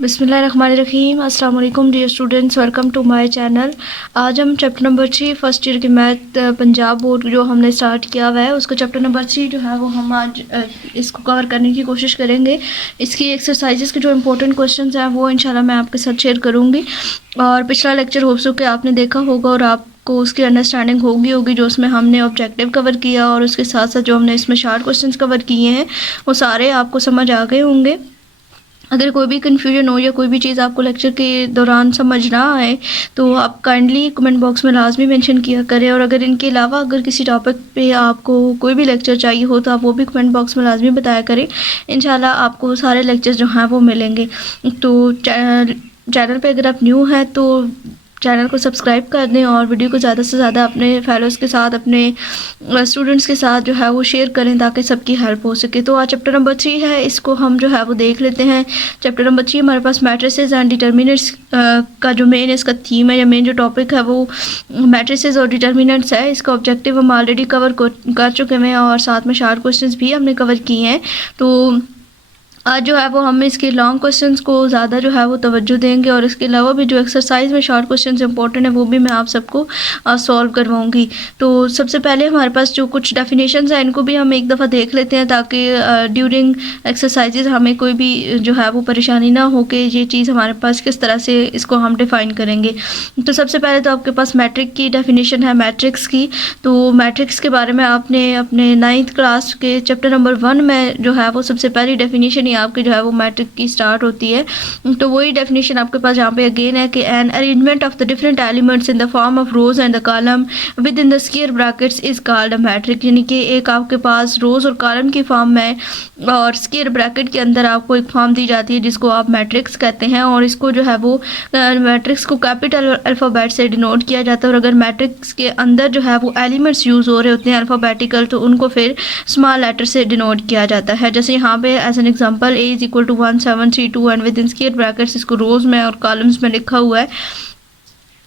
बिस्मिल्लाहिर्रहमानिर्रहीम। अस्सलाम वालेकुम dear students, welcome to my channel. आज हम चैप्टर नंबर 3 फर्स्ट ईयर की मैथ पंजाब बोर्ड जो हमने स्टार्ट किया हुआ है उसका चैप्टर नंबर 3 जो है वो हम आज इसको कवर करने की कोशिश करेंगे। इसकी एक्सरसाइजेस के जो इंपॉर्टेंट क्वेश्चंस हैं वो इंशाल्लाह मैं आपके साथ शेयर करूँगी। और पिछला लेक्चर होप सो कि आपने देखा होगा और आपको उसकी अंडरस्टैंडिंग होगी जो उसमें हमने ऑब्जेक्टिव कवर किया और उसके साथ साथ जो हमने इसमें शार्ट क्वेश्चंस कवर किए हैं वो सारे आपको समझ आ गए होंगे। अगर कोई भी कन्फ्यूजन हो या कोई भी चीज़ आपको लेक्चर के दौरान समझ ना आए तो आप काइंडली कमेंट बॉक्स में लाजमी मेंशन किया करें। और अगर इनके अलावा अगर किसी टॉपिक पे आपको कोई भी लेक्चर चाहिए हो तो आप वो भी कमेंट बॉक्स में लाजमी बताया करें। इंशाल्लाह आपको सारे लेक्चर्स जो हैं वो मिलेंगे। तो चैनल पे अगर आप न्यू हैं तो चैनल को सब्सक्राइब कर दें और वीडियो को ज़्यादा से ज़्यादा अपने फेलोज़ के साथ, अपने स्टूडेंट्स के साथ जो है वो शेयर करें ताकि सबकी हेल्प हो सके। तो आज चैप्टर नंबर 3 है, इसको हम जो है वो देख लेते हैं। चैप्टर नंबर 3 हमारे पास मैट्रिसेस एंड डिटर्मिनेंट्स का जो मेन इसका थीम है या मेन जो टॉपिक है वो मैट्रिसेस और डिटर्मिनेंट्स है। इसका ऑब्जेक्टिव हम ऑलरेडी कवर कर चुके हैं और साथ में शार्ट क्वेश्चंस भी हमने कवर किए हैं। तो आज जो है वो हम इसके लॉन्ग क्वेश्चंस को ज़्यादा जो है वो तवज्जो देंगे और इसके अलावा भी जो एक्सरसाइज में शॉर्ट क्वेश्चंस इंपॉर्टेंट है वो भी मैं आप सबको सॉल्व करवाऊंगी। तो सबसे पहले हमारे पास जो कुछ डेफिनेशंस हैं इनको भी हम एक दफ़ा देख लेते हैं ताकि ड्यूरिंग एक्सरसाइजेज हमें कोई भी जो है वो परेशानी ना हो कि ये चीज़ हमारे पास किस तरह से इसको हम डिफ़ाइन करेंगे। तो सबसे पहले तो आपके पास मैट्रिक की डेफिनेशन है, मैट्रिक्स की। तो मैट्रिक्स के बारे में आपने अपने 9th क्लास के चैप्टर नंबर 1 में जो है वो सबसे पहली डेफिनेशन आपकी जो है वो मैट्रिक की स्टार्ट होती है। तो वही डेफिनेशन आपके पास यहाँ पे अगेन है कि an arrangement of the different elements in the form of rose and the column with in the square brackets is called a matric. यानी कि एक आपके पास रोज और कॉलम की फॉर्म में और स्क्वायर ब्रैकेट के अंदर आपको एक फॉर्म दी जाती है जिसको आप मैट्रिक्स कहते हैं। और इसको जो है वो मैट्रिक्स को कैपिटल अल्फ़ाबेट से डिनोट किया जाता है। और अगर मैट्रिक्स के अंदर जो है वो एलिमेंट्स यूज़ हो रहे होते हैं अल्फ़ाबेटिकल तो उनको फिर स्मॉल लेटर से डिनोट किया जाता है। जैसे यहाँ पे as an example A is equal to 1 7 3 2 and within square brackets इसको रोज में और कॉलम्स में लिखा हुआ है।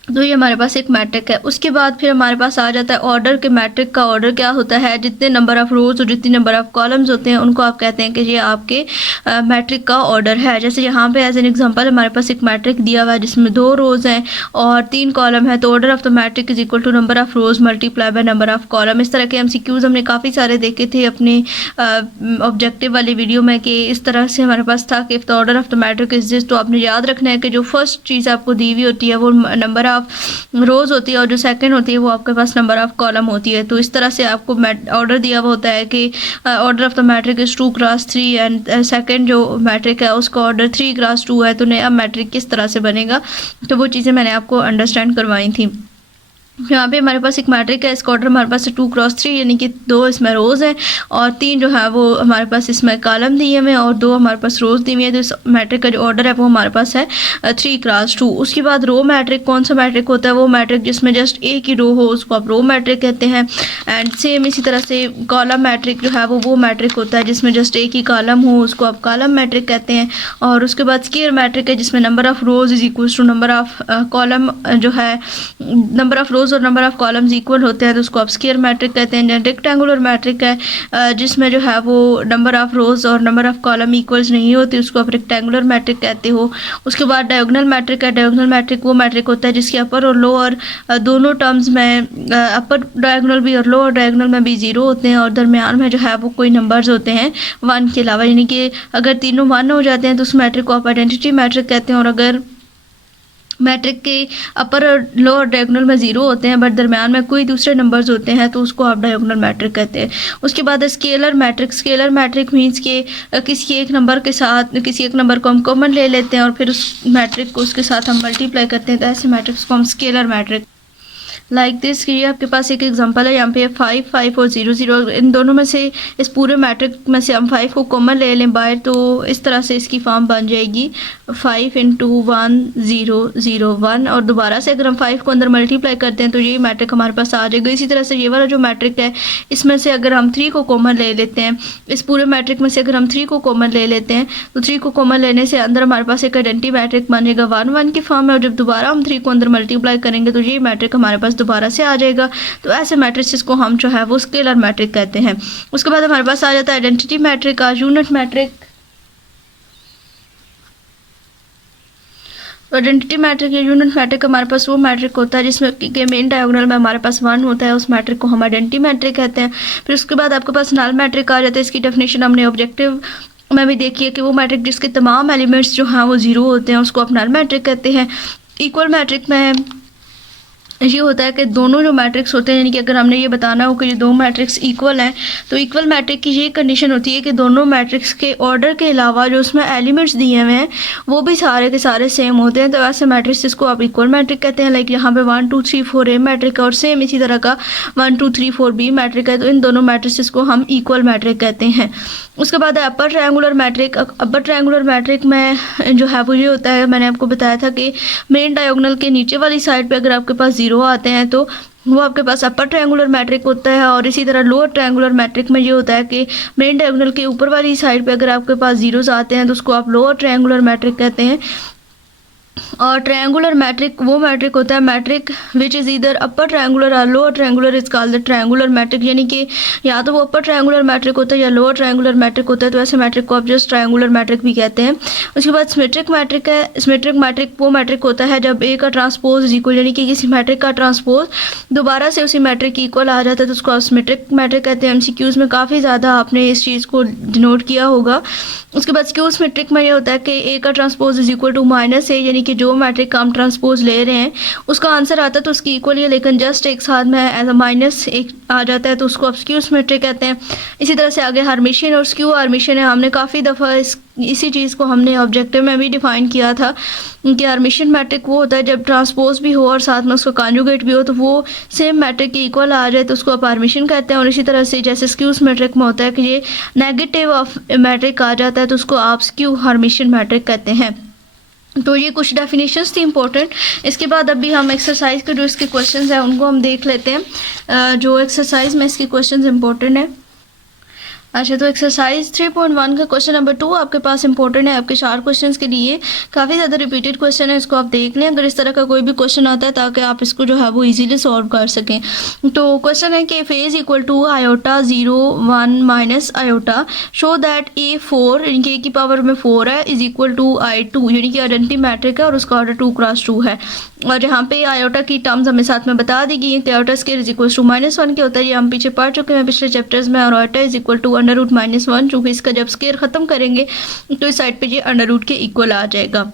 तो ये हमारे पास एक मैट्रिक है। उसके बाद फिर हमारे पास आ जाता है ऑर्डर के। मैट्रिक का ऑर्डर क्या होता है, जितने नंबर ऑफ़ रोज़ और जितनी नंबर ऑफ़ कॉलम्स होते हैं उनको आप कहते हैं कि ये आपके मैट्रिक का ऑर्डर है। जैसे यहाँ पे एज एन एग्जांपल हमारे पास एक मैट्रिक दिया हुआ है जिसमें 2 रोज़ हैं और 3 कॉलम है। तो order of the matrix is equal to number of rows multiply by number of column. इस तरह के MCQs हमने काफ़ी सारे देखे थे अपने ऑब्जेक्टिव वाली वीडियो में कि इस तरह से हमारे पास था कि if the order of the matrix is this. तो आपने याद रखना है कि जो फर्स्ट चीज़ आपको दी हुई होती है वो नंबर ऑफ रोज़ होती है और जो सेकंड होती है वो आपके पास नंबर ऑफ़ कॉलम होती है। तो इस तरह से आपको ऑर्डर दिया हुआ होता है कि order of the matrix is 2 cross 3 and second जो मैट्रिक है उसका ऑर्डर 3 क्रॉस 2 है। तो नया मैट्रिक किस तरह से बनेगा, तो वो चीज़ें मैंने आपको अंडरस्टैंड करवाई थी। यहाँ पे हमारे पास एक मैट्रिक है, इसका ऑर्डर हमारे पास 2 क्रॉस 3 यानी कि 2 इसमें रोज़ हैं और 3 जो है वो हमारे पास इसमें कॉलम दिए हुए हैं और 2 हमारे पास रोज़ दी हुई है। तो इस मैट्रिक का जो ऑर्डर है वो हमारे पास है 3 क्रॉस 2। उसके बाद रो मैट्रिक, कौन सा मैट्रिक होता है, वो मैट्रिक जिसमें जस्ट एक ही रो हो उसको आप रो मैट्रिक कहते हैं। एंड सेम इसी तरह से कॉलम मैट्रिक जो है वो मैट्रिक होता है जिसमें जस्ट एक ही कॉलम हो उसको आप कॉलम मैट्रिक कहते हैं। और उसके बाद स्क्वायर मैट्रिक है जिसमें number of rows is equal to number of column जो है नंबर ऑफ़ रोज़ और नंबर ऑफ़ कॉलम्स इक्वल होते हैं तो उसको आप स्क्वायर मैट्रिक कहते हैं। रेक्टेंगुलर मैट्रिक है जिसमें जो है वो नंबर ऑफ़ रोज़ और नंबर ऑफ़ कॉलम इक्वल्स नहीं होती, उसको आप रेक्टेंगुलर मैट्रिक कहते हो। उसके बाद डायगोनल मैट्रिक है। डायगोनल मैट्रिक वो मैट्रिक होता है जिसके अपर और लोअर दोनों टर्म्स में अपर डायगोनल भी और लोअर डायगोनल में भी 0 होते हैं और दरमियान में जो है वो कोई नंबर्स होते हैं 1 के अलावा। यानी कि अगर तीनों 1 हो जाते हैं तो उस मैट्रिक को आप आइडेंटिटी मैट्रिक कहते हैं। और अगर मैट्रिक के अपर और लोअर डायगोनल में 0 होते हैं बट दरमियान में कोई दूसरे नंबर्स होते हैं तो उसको आप डायगोनल मैट्रिक कहते हैं। उसके बाद scalar matrix. Scalar matrix means के किसी एक नंबर के साथ किसी एक नंबर को हम कॉमन ले लेते हैं और फिर उस मैट्रिक को उसके साथ हम मल्टीप्लाई करते हैं तो ऐसे मैट्रिक्स को हम स्केलर मैट्रिक लाइक दिस। ये आपके पास एक एग्जांपल है, यहाँ पे 5 5 और 0 0 इन दोनों में से इस पूरे मैट्रिक में से हम 5 को कॉमन ले लें बाहर तो इस तरह से इसकी फॉर्म बन जाएगी 5 × 1 0 0 1। और दोबारा से अगर हम 5 को अंदर मल्टीप्लाई करते हैं तो ये मैट्रिक हमारे पास आ जाएगा। इसी तरह से ये वाला जो मैट्रिक है इसमें से अगर हम 3 को कॉमन ले लेते हैं, इस पूरे मैट्रिक में से अगर हम 3 को कॉमन ले लेते हैं तो 3 को कॉमन लेने से अंदर हमारे पास एक आइडेंटिटी मैट्रिक बनेगा 1 1 की फॉर्म है। और जब दोबारा हम 3 को अंदर मल्टीप्लाई करेंगे तो ये मैट्रिक हमारे पास दोबारा से आ जाएगा। तो ऐसे मैट्रिक्स को हम जो है वो स्केलर मैट्रिक कहते हैं। उसके बाद हमारे पास आ जाता है आइडेंटिटी मैट्रिक का यूनिट मैट्रिक। तो आइडेंटिटी मैट्रिक या यूनिट मैट्रिक हमारे पास वो मैट्रिक होता है जिसमें के मेन डायगोनल में हमारे पास 1 होता है, उस मैट्रिक को हम आइडेंटिटी मैट्रिक कहते हैं। फिर उसके बाद आपके पास नल मैट्रिक आ जाता है। इसकी डेफिनेशन हमने ऑब्जेक्टिव में भी देखी है कि वो मैट्रिक जिसके तमाम एलिमेंट्स जो हैं वो 0 होते हैं उसको आप नल मैट्रिक कहते हैं। इक्वल मैट्रिक में ये होता है कि दोनों जो मैट्रिक्स होते हैं, यानी कि अगर हमने ये बताना हो कि ये दो मैट्रिक्स इक्वल हैं तो इक्वल मैट्रिक की ये कंडीशन होती है कि दोनों मैट्रिक्स के ऑर्डर के अलावा जो उसमें एलिमेंट्स दिए हुए हैं वो भी सारे के सारे सेम होते हैं। तो ऐसे मैट्रिक्स जिसको आप इक्वल मैट्रिक कहते हैं। लाइक यहाँ पे 1 2 3 4 ए मैट्रिक है और सेम इसी तरह का 1 2 3 4 बी मैट्रिक है, तो इन दोनों मैट्रिक्स को हम इक्वल मैट्रिक कहते हैं। उसके बाद है upper triangular matrix. Upper triangular matrix में जो है वो ये होता है, मैंने आपको बताया था कि मेन डायगोनल के नीचे वाली साइड पे अगर आपके पास 0 आते हैं तो वो आपके पास अपर ट्रायंगुलर मैट्रिक होता है। और इसी तरह लोअर ट्रायंगुलर मैट्रिक में ये होता है कि मेन डायगोनल के ऊपर वाली साइड पे अगर आपके पास 0 आते हैं तो उसको आप लोअर ट्रायंगुलर मैट्रिक कहते हैं। और ट्रायंगुलर मैट्रिक वो मैट्रिक होता है matrix which is either upper triangular और lower triangular is called the triangular matrix, यानी कि या तो वो अपर ट्रायंगुलर मैट्रिक होता है या लोअर ट्रायंगुलर मैट्रिक होता है। तो ऐसे मैट्रिक को आप जस्ट ट्रायंगुलर मैट्रिक भी कहते हैं। उसके बाद सिमेट्रिक मैट्रिक है। सिमेट्रिक मैट्रिक वो मैट्रिक होता है जब ए का ट्रांसपोज इज इक्वल, यानी कि किसी मैट्रिक का ट्रांसपोज दोबारा से उसी मैट्रिक की इक्वल आ जाता है तो उसको आप सिमेट्रिक मैट्रिक कहते हैं। एमसीक्यूज में काफ़ी ज़्यादा आपने इस चीज़ को डिनोट किया होगा। उसके बाद स्क्यू सिमेट्रिक में ये होता है कि ए का transpose is equal to minus A, यानी कि जो मैट्रिक का हम ट्रांसपोज ले रहे हैं उसका आंसर आता है तो उसकी इक्वल ही है, लेकिन जस्ट एक साथ में एज अ माइनस एक आ जाता है तो उसको आप स्क्यू सिमेट्रिक कहते हैं। इसी तरह से आगे हर्मिशियन और स्क्यू हर्मिशियन है। हमने काफ़ी दफ़ा इसी चीज़ को हमने ऑब्जेक्टिव में भी डिफाइन किया था कि हर्मिशियन मैट्रिक वो होता है जब ट्रांसपोज भी हो और साथ में उसका कॉन्जुगेट भी हो तो वो सेम मैट्रिक के इक्वल आ जाए तो उसको आप हर्मिशियन कहते हैं। और इसी तरह से जैसे स्क्यू मैट्रिक में होता है कि ये नेगेटिव ऑफ मैट्रिक आ जाता है तो उसको आप स्क्यू हर्मिशियन मैट्रिक कहते हैं। तो ये कुछ डेफिनेशंस थी इंपॉर्टेंट। इसके बाद अभी हम एक्सरसाइज के जो इसके क्वेश्चंस हैं उनको हम देख लेते हैं। जो एक्सरसाइज में इसके क्वेश्चंस इंपॉर्टेंट है। अच्छा, तो एक्सरसाइज 3.1 का क्वेश्चन नंबर 2 आपके पास इंपॉर्टेंट है। आपके 4 क्वेश्चंस के लिए काफ़ी ज़्यादा रिपीटेड क्वेश्चन है, इसको आप देख लें अगर इस तरह का कोई भी क्वेश्चन आता है ताकि आप इसको जो है वो इजीली सॉल्व कर सकें। तो क्वेश्चन है कि फेज equal to iota 0 1 minus iota show that A4 यानी कि ए की पावर में 4 है इज इक्वल टू I2 यानी कि आइडेंटिटी मैट्रिक है और उसका ऑर्डर 2 क्रॉस 2 है। और यहाँ पे आयोटा की टर्म्स हमें साथ में बता दी गई है कि iota square is equal to -1 के होता है। ये हम पीछे पढ़ चुके हैं पिछले चैप्टर्स में। और आयोटा इज इक्वल टू √-1, चूँकि इसका जब स्क्वायर ख़त्म करेंगे तो इस साइड पे ये अंडर के इक्वल आ जाएगा।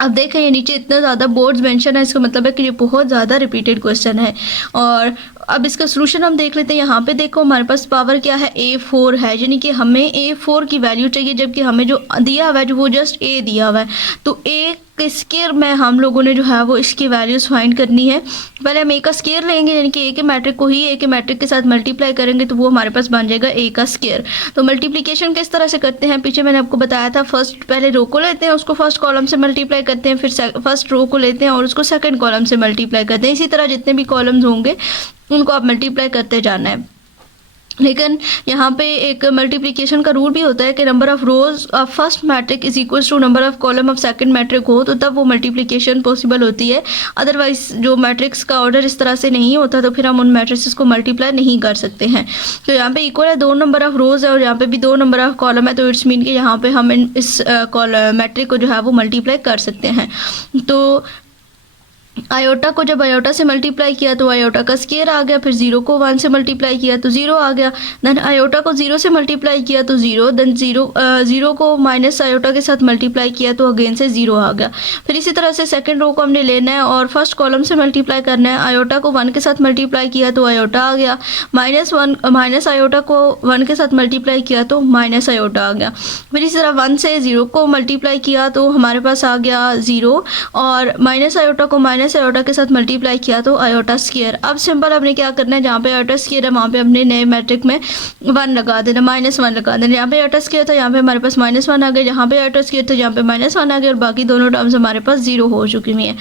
अब देखें ये नीचे इतना ज़्यादा बोर्ड्स मेंशन है, इसका मतलब है कि ये बहुत ज़्यादा रिपीटेड क्वेश्चन है। और अब इसका सोल्यूशन हम देख लेते हैं। यहाँ पे देखो हमारे पास पावर क्या है, A4 है, यानी कि हमें A4 की वैल्यू चाहिए जबकि हमें जो दिया हुआ है जो वो जस्ट A दिया हुआ है। तो A के स्क्वायर में हम लोगों ने जो है वो इसकी वैल्यूज़ फाइंड करनी है। पहले हम A का स्क्वायर लेंगे, यानी कि A के मैट्रिक को ही A के मैट्रिक के साथ मल्टीप्लाई करेंगे तो वो हमारे पास बन जाएगा A का स्क्वायर। तो मल्टीप्लिकेशन किस तरह से करते हैं पीछे मैंने आपको बताया था। फर्स्ट पहले रो को लेते हैं, उसको फर्स्ट कॉलम से मल्टीप्लाई करते हैं, फिर फर्स्ट रो को लेते हैं और उसको सेकंड कॉलम से मल्टीप्लाई करते हैं। इसी तरह जितने भी कॉलम्स होंगे उनको आप मल्टीप्लाई करते जाना है। लेकिन यहाँ पे एक मल्टीप्लिकेशन का रूल भी होता है कि number of rows of first matrix is equals to number of column of second matrix हो तो तब वो मल्टीप्लिकेशन पॉसिबल होती है। अदरवाइज जो मैट्रिक्स का ऑर्डर इस तरह से नहीं होता तो फिर हम उन मैट्रिक्स को मल्टीप्लाई नहीं कर सकते हैं। तो यहाँ पे इक्वल है, 2 नंबर ऑफ रोज है और यहाँ पे भी 2 नंबर ऑफ कॉलम है, तो इट्स मीन कि यहाँ पे हम इस मैट्रिक को जो है वो मल्टीप्लाई कर सकते हैं। तो आयोटा को जब आयोटा से मल्टीप्लाई किया तो आयोटा का स्क्वायर आ गया, फिर 0 को 1 से मल्टीप्लाई किया तो 0 आ गया, देन आयोटा को 0 से मल्टीप्लाई किया तो 0, देन 0 को माइनस आयोटा के साथ मल्टीप्लाई किया तो अगेन से 0 आ गया। फिर इसी तरह से सेकंड रो को हमने लेना है और फर्स्ट कॉलम से मल्टीप्लाई करना है। आयोटा को 1 के साथ मल्टीप्लाई किया तो आयोटा आ गया, माइनस आयोटा को 1 के साथ मल्टीप्लाई किया तो माइनस आयोटा आ गया। फिर इसी तरह 1 से 0 को मल्टीप्लाई किया तो हमारे पास आ गया 0 और माइनस आयोटा को माइनस आयोटा के साथ मल्टीप्लाई किया तो आयोटा स्क्वायर। अब सिंपल हमने क्या करना है, जहाँ पे आयोटा स्क्वायर है वहाँ पे हमने नए मैट्रिक में 1 लगा देना, -1 लगा देना। यहाँ पे आयोटा स्क्वायर था यहाँ पे हमारे पास -1 आ गया, यहाँ पे आयोटा स्क्वायर था यहाँ पे -1 आ गया और बाकी दोनों टर्म्स हमारे पास 0 हो चुकी हुई हैं।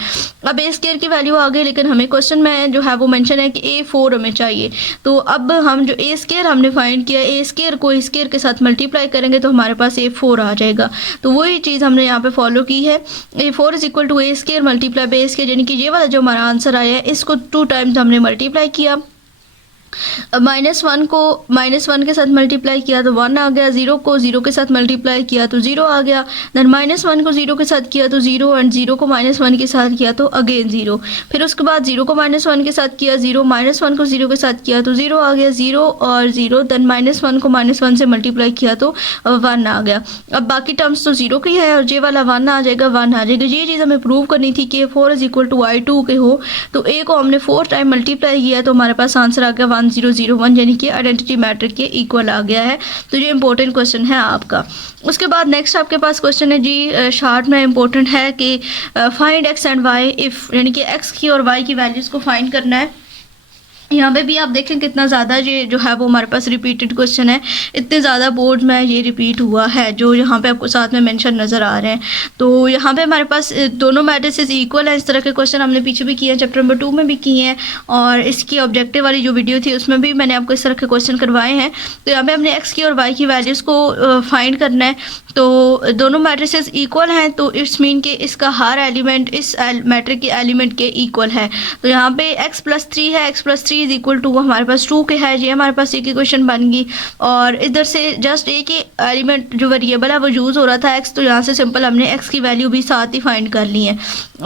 अब A स्क्वायर की वैल्यू आ गई, लेकिन हमें क्वेश्चन में जो है वो मेंशन है कि A4 हमें चाहिए। तो अब हम जो A स्क्वायर हमने फाइंड किया, A स्क्वायर को A स्क्वायर के साथ मल्टीप्लाई करेंगे तो हमारे पास A4 आ जाएगा। तो वही चीज़ हमने यहाँ पे फॉलो की है। A4 is equal to A square multiply B square, यानी कि ये वाला जो हमारा आंसर आया है इसको 2 टाइम्स हमने मल्टीप्लाई किया -1 को -1 के साथ मल्टीप्लाई किया तो 1 आ गया, 0 को 0 के साथ मल्टीप्लाई किया तो 0 आ गया, देन -1 को 0 के साथ किया तो 0 एंड 0 को -1 के साथ किया तो अगेन 0। फिर उसके बाद 0 को -1 के साथ किया 0, -1 को 0 के साथ किया तो 0 आ गया, 0 और 0, देन -1 को -1 से मल्टीप्लाई किया तो 1 आ गया। अब बाकी टर्म्स तो 0 की है और ये वाला 1 आ जाएगा, 1 आ जाएगा। ये चीज़ हमें प्रूव करनी थी कि 4 इज इक्वल टू I2 के हो, तो A को हमने 4 टाइम मल्टीप्लाई किया तो हमारे पास आंसर आ गया 1001, यानी कि आइडेंटिटी मैट्रिक्स के इक्वल आ गया है। तो ये इंपॉर्टेंट क्वेश्चन है आपका। उसके बाद नेक्स्ट आपके पास क्वेश्चन है जी, शार्ट में इंपॉर्टेंट है कि find x and y if, यानी कि x की और y की वैल्यूज़ को फाइंड करना है। यहाँ पे भी आप देखें कितना ज़्यादा ये जो है वो हमारे पास रिपीटेड क्वेश्चन है, इतने ज़्यादा बोर्ड में ये रिपीट हुआ है जो यहाँ पे आपको साथ में मेंशन नज़र आ रहे हैं। तो यहाँ पे हमारे पास दोनों मैट्रिसेस इक्वल हैं। इस तरह के क्वेश्चन हमने पीछे भी किए हैं, चैप्टर नंबर 2 में भी किए हैं, और इसकी ऑब्जेक्टिव वाली जो वीडियो थी उसमें भी मैंने आपको इस तरह के क्वेश्चन करवाए हैं। तो यहाँ पर हमने एक्स की और वाई की वैल्यूज़ को फाइंड करना है। तो दोनों मैट्रिसेस इक्वल हैं, तो इट्स मीन कि इसका हर एलिमेंट इस मैट्रिक के एलिमेंट के इक्वल है। तो यहाँ पे x+3 है, x+3 इज इक्वल टू हमारे पास 2 के है, ये हमारे पास एक इक्वेशन बन गई। और इधर से जस्ट एक ही एलिमेंट जो वेरिएबल है वो यूज़ हो रहा था x, तो यहाँ से सिंपल हमने x की वैल्यू भी साथ ही फाइंड कर ली है।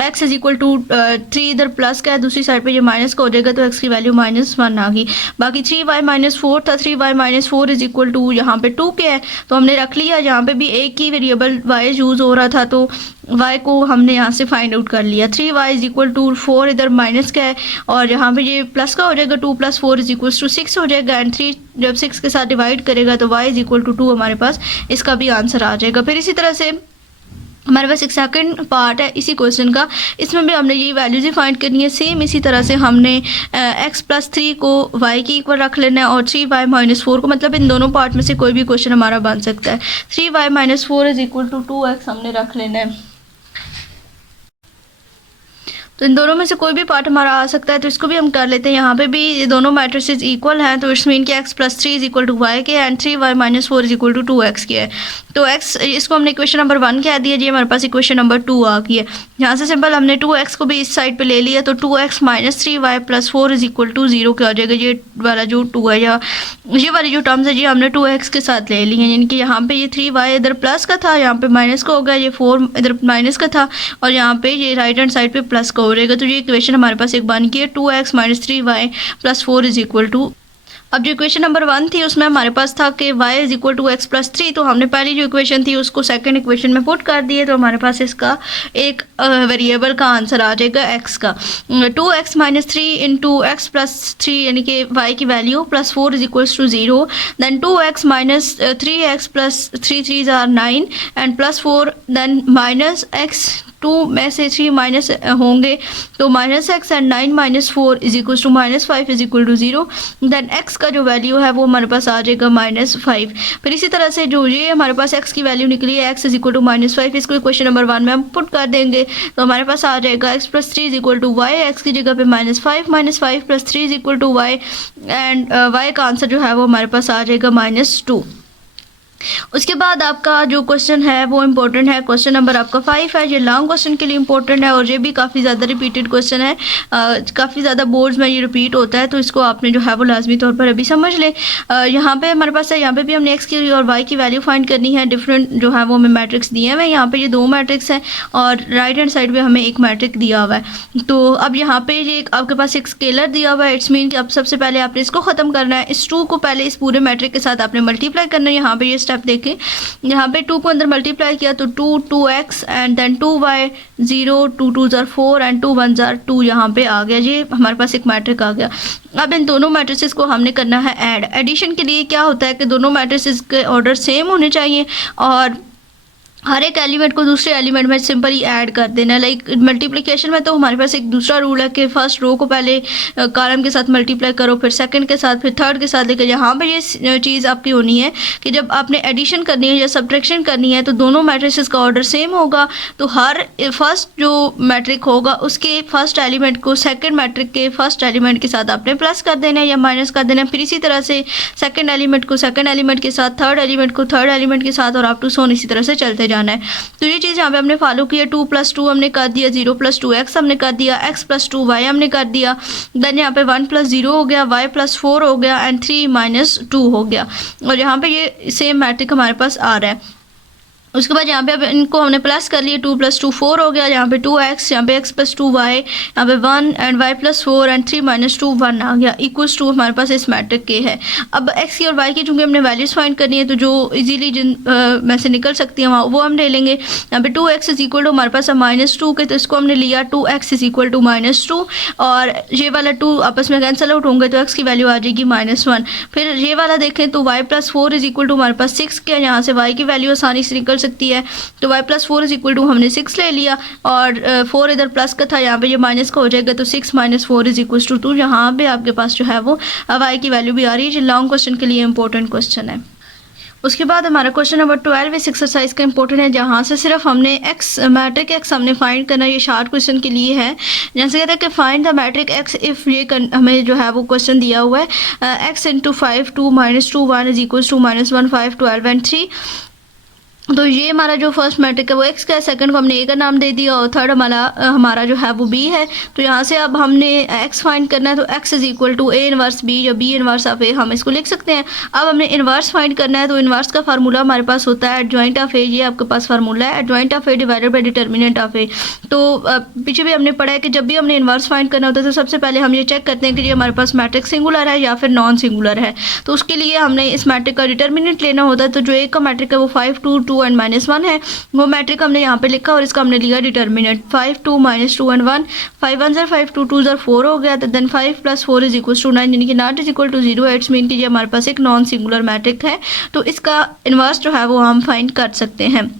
x इज इक्वल टू 3 इधर प्लस का है, दूसरी साइड पे ये माइनस का हो जाएगा, तो x की वैल्यू -1 आ गई। बाकी 3y-4 था, 3y-4 इज इक्वल टू यहाँ पे 2 के है, तो हमने रख लिया। यहाँ पे भी एक ही वेरिएबल y यूज़ हो रहा था, तो y को हमने यहाँ से फाइंड आउट कर लिया। 3y इज इक्वल टू 4 इधर माइनस का है, और यहाँ पे ये प्लस का हो जाएगा, 2 + 4 इज इक्वल टू 6 हो जाएगा, एंड 3 जब 6 के साथ डिवाइड करेगा तो y इज इक्वल टू 2 हमारे पास इसका भी आंसर आ जाएगा। फिर इसी तरह से हमारे पास एक सेकंड पार्ट है इसी क्वेश्चन का, इसमें भी हमने ये वैल्यूज ही फाइंड करनी है। सेम इसी तरह से हमने x+3 को y की इक्वल रख लेना है, और 3y-4 को, मतलब इन दोनों पार्ट में से कोई भी क्वेश्चन हमारा बन सकता है। 3y-4 is equal to 2x हमने रख लेना है। तो इन दोनों में से कोई भी पार्ट हमारा आ सकता है, तो इसको भी हम कर लेते हैं। यहाँ पे भी ये दोनों मैट्रिसेस इक्वल हैं, तो इट्स मीन कि x+3 is equal to y के and 3y-4 is equal to 2x के है। तो x इसको हमने इक्वेशन नंबर 1 कह दिया जी, हमारे पास इक्वेशन नंबर 2 आ गई है। यहाँ से सिंपल हमने 2x को भी इस साइड पे ले लिया, तो 2x - 3y+4 is equal to 0 क्या हो जाएगा। ये वाला जो 2 है, या ये वाली जो टर्म्स है जी हमने 2x के साथ ले ली है, यानी कि यहाँ पे ये 3y इधर प्लस का था, यहाँ पे माइनस का हो गया, ये 4 इधर माइनस का था, और यहाँ पे ये राइट हैंड साइड पे प्लस का हो रहेगा। तो ये इक्वेशन हमारे पास एक बन गई है, 2x - 3y+4 is equal to. अब जो इक्वेशन नंबर 1 थी उसमें हमारे पास था कि y is equal to x+3, तो हमने पहली जो इक्वेशन थी उसको सेकंड इक्वेशन में पुट कर दिए, तो हमारे पास इसका एक वेरिएबल का आंसर आ जाएगा x का। 2x - 3 इंटू x+3 यानी कि y की value +4 is equals to 0, then 2x - 3x + 3 3s are 9 and +4, then -x, 2 में से 3 माइनस होंगे तो -x and 9 - 4 is equal to -5 is equal to 0, then x का जो वैल्यू है वो हमारे पास आ जाएगा -5। फिर इसी तरह से जो ये हमारे पास x की वैल्यू निकली है, x इज इक्वल टू -5, इसको क्वेश्चन नंबर 1 में हम पुट कर देंगे, तो हमारे पास आ जाएगा x+3 is equal to y, x की जगह पे -5 + 3 is equal to y, and y का आंसर जो है वो हमारे पास आ जाएगा -2। उसके बाद आपका जो क्वेश्चन है वो इम्पोर्टेंट है, क्वेश्चन नंबर आपका 5 है। ये लॉन्ग क्वेश्चन के लिए इम्पोर्टेंट है, और ये भी काफ़ी ज़्यादा रिपीटेड क्वेश्चन है, काफ़ी ज़्यादा बोर्ड्स में ये रिपीट होता है, तो इसको आपने जो है वो लाजमी तौर पर अभी समझ लें। यहाँ पे हमारे पास है, यहाँ पे भी हमने x की और y की वैल्यू फाइंड करनी है। डिफरेंट जो है वो हमें मैट्रिक्स दिए हुए हैं, यहाँ पे ये 2 मैट्रिक्स हैं, और राइट हैंड साइड पे हमें एक मैट्रिक दिया हुआ है। तो अब यहाँ पे ये आपके पास एक स्केलर दिया हुआ है, इट्स मीन कि अब सबसे पहले आपने इसको ख़त्म करना है। इस 2 को पहले इस पूरे मैट्रिक के साथ आपने मल्टीप्लाई करना है। यहाँ पे ये स्टेप देखें, यहाँ पे 2 को अंदर मल्टीप्लाई किया तो 2x and then 2y 0, 2 2s are 4 and 2 1s are 2 यहाँ पे आ गया, ये हमारे पास एक मैट्रिक आ गया। अब इन दोनों मैट्रिसेस को हमने करना है ऐड। एडिशन के लिए क्या होता है कि दोनों मैट्रिसेस के ऑर्डर सेम होने चाहिए, और हर एक एलिमेंट को दूसरे एलिमेंट में सिंपली ऐड कर देना। लाइक मल्टीप्लिकेशन में तो हमारे पास एक दूसरा रूल है कि फर्स्ट रो को पहले कॉलम के साथ मल्टीप्लाई करो, फिर सेकंड के साथ, फिर थर्ड के साथ। लेकिन यहाँ पे ये चीज़ आपकी होनी है कि जब आपने एडिशन करनी है या सब्ट्रैक्शन करनी है तो दोनों मैट्रिसेस का ऑर्डर सेम होगा। तो हर फर्स्ट जो मैट्रिक होगा उसके फर्स्ट एलिमेंट को सेकेंड मैट्रिक के फर्स्ट एलिमेंट के साथ आपने प्लस कर देना है या माइनस कर देना है। फिर इसी तरह से सेकेंड एलिमेंट को सेकेंड एलिमेंट के साथ, थर्ड एलिमेंट को थर्ड एलिमेंट के साथ, और अप टू सोन इसी तरह से चलते जाना है। तो ये चीज़ यहाँ पे हमने फॉलो की है। 2 + 2 हमने कर दिया, 0 + 2x हमने कर दिया, x + 2y हमने कर दिया, देन यहाँ पे 1 + 0 हो गया, y + 4 हो गया एंड 3 - 2 हो गया। और यहाँ पे ये सेम मैट्रिक हमारे पास आ रहा है। उसके बाद यहाँ पे अब इनको हमने प्लस कर लिया, 2 + 2 4 हो गया, यहाँ पे 2x, यहाँ पे x + 2y, यहाँ पे 1 एंड y + 4 एंड 3 - 2 1 आ गया, इक्वल्स टू हमारे पास इस मैट्रिक के है। अब x की और y की चूँकि हमने वैल्यूज़ फाइंड करनी है तो जो इजीली जिन में से निकल सकती है वहाँ वो हम ले लेंगे। यहाँ पे 2x = हमारे पास है -2 के, तो इसको हमने लिया 2x = -2 और ये वाला 2 आपस में कैंसिल आउट होंगे तो x की वैल्यू आ जाएगी -1। फिर ये वाला देखें तो y + 4 = हमारे पास 6 के, यहाँ से y की वैल्यू आसानी से निकल सकती है, तो y + 4 = हमने 6 ले लिया और 4 इधर प्लस का था, यहाँ पे ये माइनस का हो जाएगा, तो 6 - 4 = 2। यहाँ पे आपके पास जो है वो y की वैल्यू भी आ रही है, जो लॉन्ग क्वेश्चन के लिए इंपॉर्टेंट क्वेश्चन है। उसके बाद हमारा क्वेश्चन नंबर 12 इस एक्सरसाइज का इंपॉर्टेंट है, जहाँ से सिर्फ हमने x मैट्रिक x हमने फाइंड करना है। ये शार्ट क्वेश्चन के लिए है, जहाँ से कहता है कि find the matrix x if ये हमें जो है वो क्वेश्चन दिया हुआ है x × 5 2 - 2 1 = -1 5 12 एंड 3। तो ये हमारा जो फर्स्ट मैट्रिक है वो x का है, सेकंड को हमने a का नाम दे दिया और थर्ड हमारा जो है वो b है। तो यहाँ से अब हमने x फाइंड करना है, तो x = a इनवर्स b या b इनवर्स ऑफ a हम इसको लिख सकते हैं। अब हमने इनवर्स फाइंड करना है, तो इनवर्स का फार्मूला हमारे पास होता है एडजॉइंट ऑफ a, ये आपके पास फार्मूला है adjoint of a divided by determinant of a। तो पीछे भी हमने पढ़ा है कि जब भी हमने इनवर्स फाइंड करना होता है तो सबसे पहले हम ये चेक करते हैं कि ये हमारे पास मैट्रिक सिंगुलर है या फिर नॉन सिंगुलर है। तो उसके लिए हमने इस मैट्रिक का डिटर्मिनेंट लेना होता है। तो जो a का मैट्रिक है वो 5 2 2 एंड -1 है, वो मैट्रिक हमने यहाँ पे लिखा और इसका हमने लिया डिटर्मिनेंट 5 2 - 2 एंड 1, 5 1 = 5 2 2 = 4 हो गया, तो देन 5 + 4 = 9, यानी कि नॉट = 0। इट्स मीन कि ये हमारे पास एक नॉन सिंगुलर मैट्रिक है, तो इसका इनवर्स जो है वो हम फाइंड कर सकते हैं।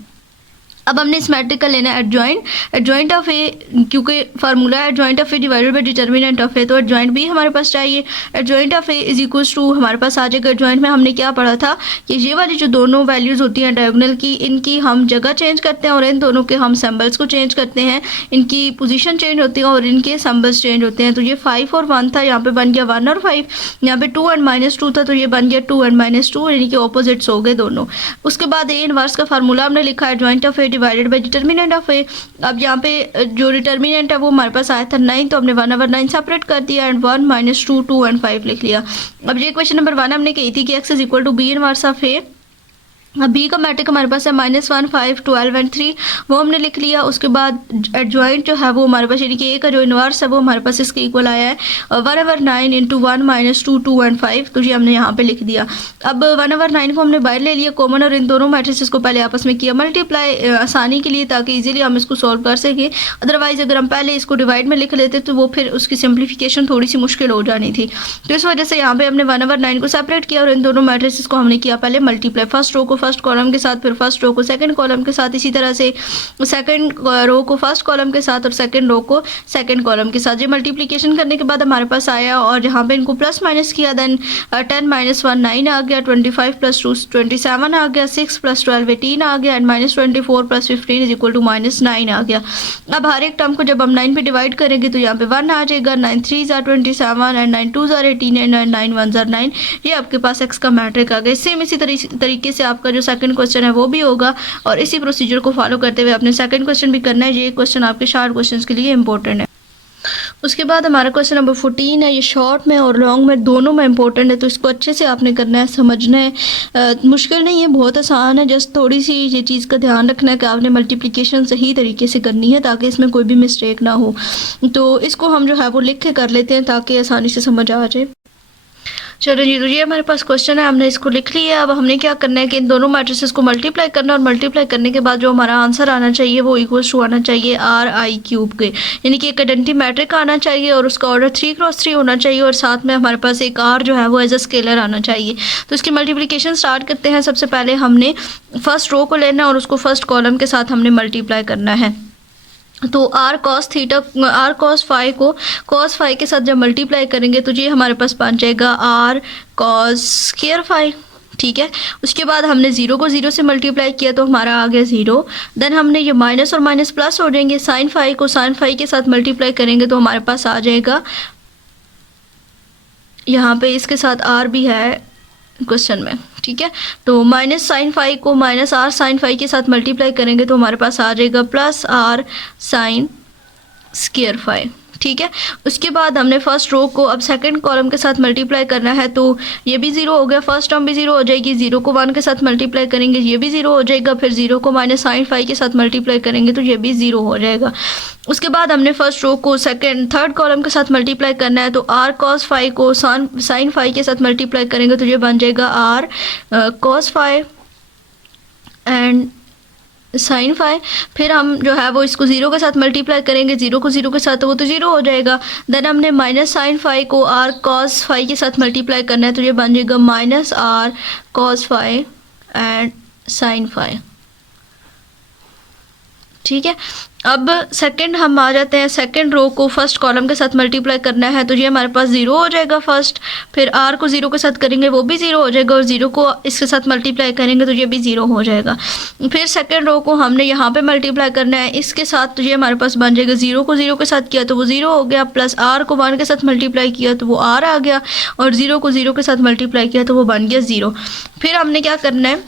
अब हमने इस मैट्रिक का लेना है एडजॉइंट ऑफ ए, क्योंकि फार्मूला है adjoint of A divided by determinant of A, तो एडजॉइंट भी हमारे पास चाहिए। एडजॉइंट ऑफ ए = हमारे पास आ जाएगा, एडजॉइंट में हमने क्या पढ़ा था कि ये वाली जो दोनों वैल्यूज़ होती हैं डायगोनल की, इनकी हम जगह चेंज करते हैं और इन दोनों के हम सिंबल्स को चेंज करते हैं, इनकी पोजीशन चेंज होती है और इनके सिंबल्स चेंज होते हैं। तो ये 5 और 1 था, यहाँ पे बन गया 1 और 5, यहाँ पे 2 एंड -2 था, तो ये बन गया 2 एंड -2, यानी कि ऑपोजिट्स हो गए दोनों। उसके बाद ए इनवर्स का फार्मूला हमने लिखा है adjoint of A divided by determinant of A. अब यहाँ पे जो डिटर्मिनेंट है वो हमारे पास आया था 9, तो हमने 1/9 सेपरेट कर दिया एंड 1 -2 2 एंड 5 लिख लिया। अब ये क्वेश्चन नंबर 1 हमने कही थी कि x = b inverse of A. अब b का मैट्रिक हमारे पास है -1 5 12 एंड 3, वो हमने लिख लिया। उसके बाद एडजॉइंट जो है वो हमारे पास, यानी कि a का जो इनवर्स है वो हमारे पास इसके इक्वल आया है 1/9 × 1 -2 2 एंड 5, तो ये हमने यहाँ पे लिख दिया। अब 1/9 को हमने बाहर ले लिया कॉमन और इन दोनों मैट्रिसेस को पहले आपस में किया मल्टीप्लाई आसानी के लिए, ताकि इजीली हम इसको सॉल्व कर सकें। अदरवाइज अगर हम पहले इसको डिवाइड में लिख लेते तो वो फिर उसकी सिंप्लीफिकेशन थोड़ी सी मुश्किल हो जानी थी। तो इस वजह से यहाँ पे हमने 1/9 को सेपरेट किया और इन दोनों मैट्रिसेस को हमने किया पहले मल्टीप्लाई, फर्स्ट रो को फर्स्ट कॉलम के साथ, फिर फर्स्ट रो को सेकंड कॉलम के साथ, इसी तरह से सेकंड रो को फर्स्ट कॉलम के साथ और सेकंड रो को सेकंड कॉलम के साथ। ये मल्टीप्लिकेशन करने के बाद हमारे पास आया और जहाँ पे इनको प्लस माइनस किया, देन 10 - 1 9 आ गया, 25 + 2 27 आ गया, 6 + 12 18 आ गया एंड -24 + 15 = -9 आ गया। अब हर एक टर्म को जब हम 9 पे डिवाइड करेंगे तो यहाँ पे 1 आ जाएगा, 9 3 = 27 एंड 9 2 = 18 एंड 9 1 = 9। ये आपके पास x का मैट्रिक आ गया। सेम इसी तरीके से आपका जो सेकंड क्वेश्चन है वो भी होगा और इसी प्रोसीजर को फॉलो करते हुए आपने सेकंड क्वेश्चन भी करना है। ये क्वेश्चन आपके शार्ट क्वेश्चंस के लिए इंपॉर्टेंट है। उसके बाद हमारा क्वेश्चन नंबर 14 है, ये शॉर्ट में और लॉन्ग में दोनों में इंपॉर्टेंट है, तो इसको अच्छे से आपने करना है, समझना है। मुश्किल नहीं है, बहुत आसान है, जस्ट थोड़ी सी ये चीज़ का ध्यान रखना है कि आपने मल्टीप्लिकेशन सही तरीके से करनी है ताकि इसमें कोई भी मिस्टेक ना हो। तो इसको हम जो है वो लिख के कर लेते हैं ताकि आसानी से समझ आ जाए। चलो जी, तो ये हमारे पास क्वेश्चन है, हमने इसको लिख लिया। अब हमने क्या करना है कि इन दोनों मैट्रिसेस को मल्टीप्लाई करना और मल्टीप्लाई करने के बाद जो हमारा आंसर आना चाहिए वो इक्वल्स टू आना चाहिए RI³ के, यानी कि एक आइडेंटिटी मैट्रिक आना चाहिए और उसका ऑर्डर 3×3 होना चाहिए और साथ में हमारे पास एक R जो है वो एज अ स्केलर आना चाहिए। तो इसकी मल्टीप्लिकेशन स्टार्ट करते हैं। सबसे पहले हमने फर्स्ट रो को लेना और उसको फर्स्ट कॉलम के साथ हमने मल्टीप्लाई करना है। तो r cos phi को cos phi के साथ जब मल्टीप्लाई करेंगे तो ये हमारे पास बन जाएगा r cos square phi, ठीक है। उसके बाद हमने 0 को 0 से मल्टीप्लाई किया तो हमारा आ गया 0। देन हमने ये माइनस और माइनस प्लस हो जाएंगे, sin phi को sin phi के साथ मल्टीप्लाई करेंगे तो हमारे पास आ जाएगा, यहाँ पे इसके साथ r भी है, क्वेश्चन में, ठीक है। तो माइनस साइन फाई को माइनस आर साइन फाई के साथ मल्टीप्लाई करेंगे तो हमारे पास आ जाएगा plus r sine square phi, ठीक है। उसके बाद हमने फर्स्ट रो को अब सेकंड कॉलम के साथ मल्टीप्लाई करना है, तो ये भी ज़ीरो हो गया, फर्स्ट टर्म भी ज़ीरो हो जाएगी, ज़ीरो को 1 के साथ मल्टीप्लाई करेंगे ये भी ज़ीरो हो जाएगा, फिर ज़ीरो को माइनस साइन फाई के साथ मल्टीप्लाई करेंगे तो ये भी ज़ीरो हो जाएगा। उसके बाद हमने फर्स्ट रो को थर्ड कॉलम के साथ मल्टीप्लाई करना है, तो आर कॉस फाई को साइन फाई के साथ मल्टीप्लाई करेंगे तो ये बन जाएगा r cos phi and sine phi. फिर हम जो है वो इसको ज़ीरो के साथ मल्टीप्लाई करेंगे, ज़ीरो को ज़ीरो के साथ तो वो तो ज़ीरो हो जाएगा। देन हमने माइनस साइन फाई को आर कॉस फाई के साथ मल्टीप्लाई करना है तो ये बन जाएगा minus r cos phi and sine phi, ठीक है। अब सेकंड हम आ जाते हैं, सेकंड रो को फर्स्ट कॉलम के साथ मल्टीप्लाई करना है तो ये हमारे पास ज़ीरो हो जाएगा फर्स्ट, फिर आर को ज़ीरो के साथ करेंगे वो भी ज़ीरो हो जाएगा, और ज़ीरो को इसके साथ मल्टीप्लाई करेंगे तो ये भी ज़ीरो हो जाएगा। फिर सेकंड रो को हमने यहाँ पे मल्टीप्लाई करना है इसके साथ, तो ये हमारे पास बन जाएगा, ज़ीरो को ज़ीरो के साथ किया तो वो ज़ीरो हो गया, प्लस आर को 1 के साथ मल्टीप्लाई किया तो वो आर आ गया, और ज़ीरो को ज़ीरो के साथ मल्टीप्लाई किया तो वो बन गया ज़ीरो। फिर हमने क्या करना है,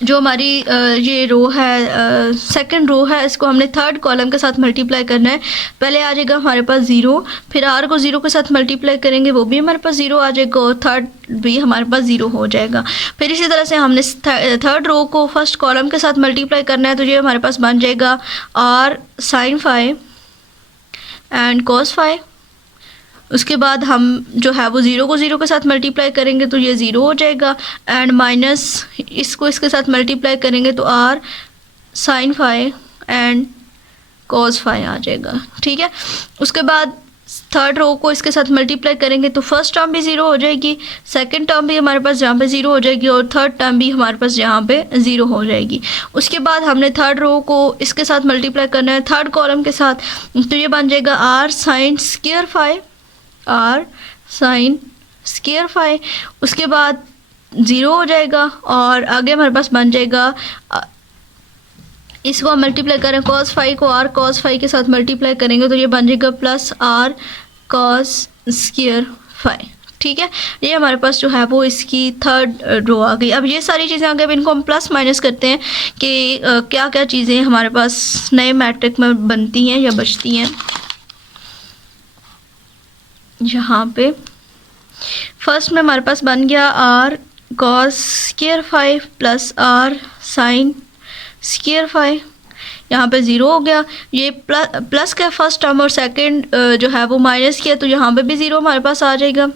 जो हमारी ये रो है सेकंड रो है, इसको हमने थर्ड कॉलम के साथ मल्टीप्लाई करना है। पहले आ जाएगा हमारे पास ज़ीरो, फिर आर को ज़ीरो के साथ मल्टीप्लाई करेंगे वो भी हमारे पास ज़ीरो आ जाएगा, और थर्ड भी हमारे पास ज़ीरो हो जाएगा। फिर इसी तरह से हमने थर्ड रो को फर्स्ट कॉलम के साथ मल्टीप्लाई करना है तो ये हमारे पास बन जाएगा r sine phi and cos phi. उसके बाद हम जो है वो ज़ीरो को ज़ीरो के साथ मल्टीप्लाई करेंगे तो ये ज़ीरो हो जाएगा, एंड माइनस इसको इसके साथ मल्टीप्लाई करेंगे तो R sine phi and cos phi आ जाएगा, ठीक है। उसके बाद थर्ड रो को इसके साथ मल्टीप्लाई करेंगे तो फर्स्ट टर्म भी ज़ीरो हो जाएगी, सेकंड टर्म भी हमारे पास यहाँ पे ज़ीरो हो जाएगी, और थर्ड टर्म भी हमारे पास यहाँ पे ज़ीरो हो जाएगी। उसके बाद हमने थर्ड रो को इसके साथ मल्टीप्लाई करना है थर्ड कॉलम के साथ, तो ये बन जाएगा r sine square phi, r sine square phi. उसके बाद ज़ीरो हो जाएगा, और आगे हमारे पास बन जाएगा, इसको हम मल्टीप्लाई करें कॉस फाई को आर कॉस फाई के साथ मल्टीप्लाई करेंगे तो ये बन जाएगा plus r cos square phi, ठीक है। ये हमारे पास जो है वो इसकी थर्ड रो आ गई। अब ये सारी चीज़ें आ गई, अब इनको हम प्लस माइनस करते हैं कि क्या क्या चीज़ें हमारे पास नए मैट्रिक में बनती हैं या बचती हैं। यहाँ पे फर्स्ट में हमारे पास बन गया r cos square phi plus r sine square phi, यहाँ पे ज़ीरो हो गया। ये प्लस का फर्स्ट टर्म और सेकंड जो है वो माइनस किया तो यहाँ पे भी ज़ीरो हमारे पास आ जाएगा।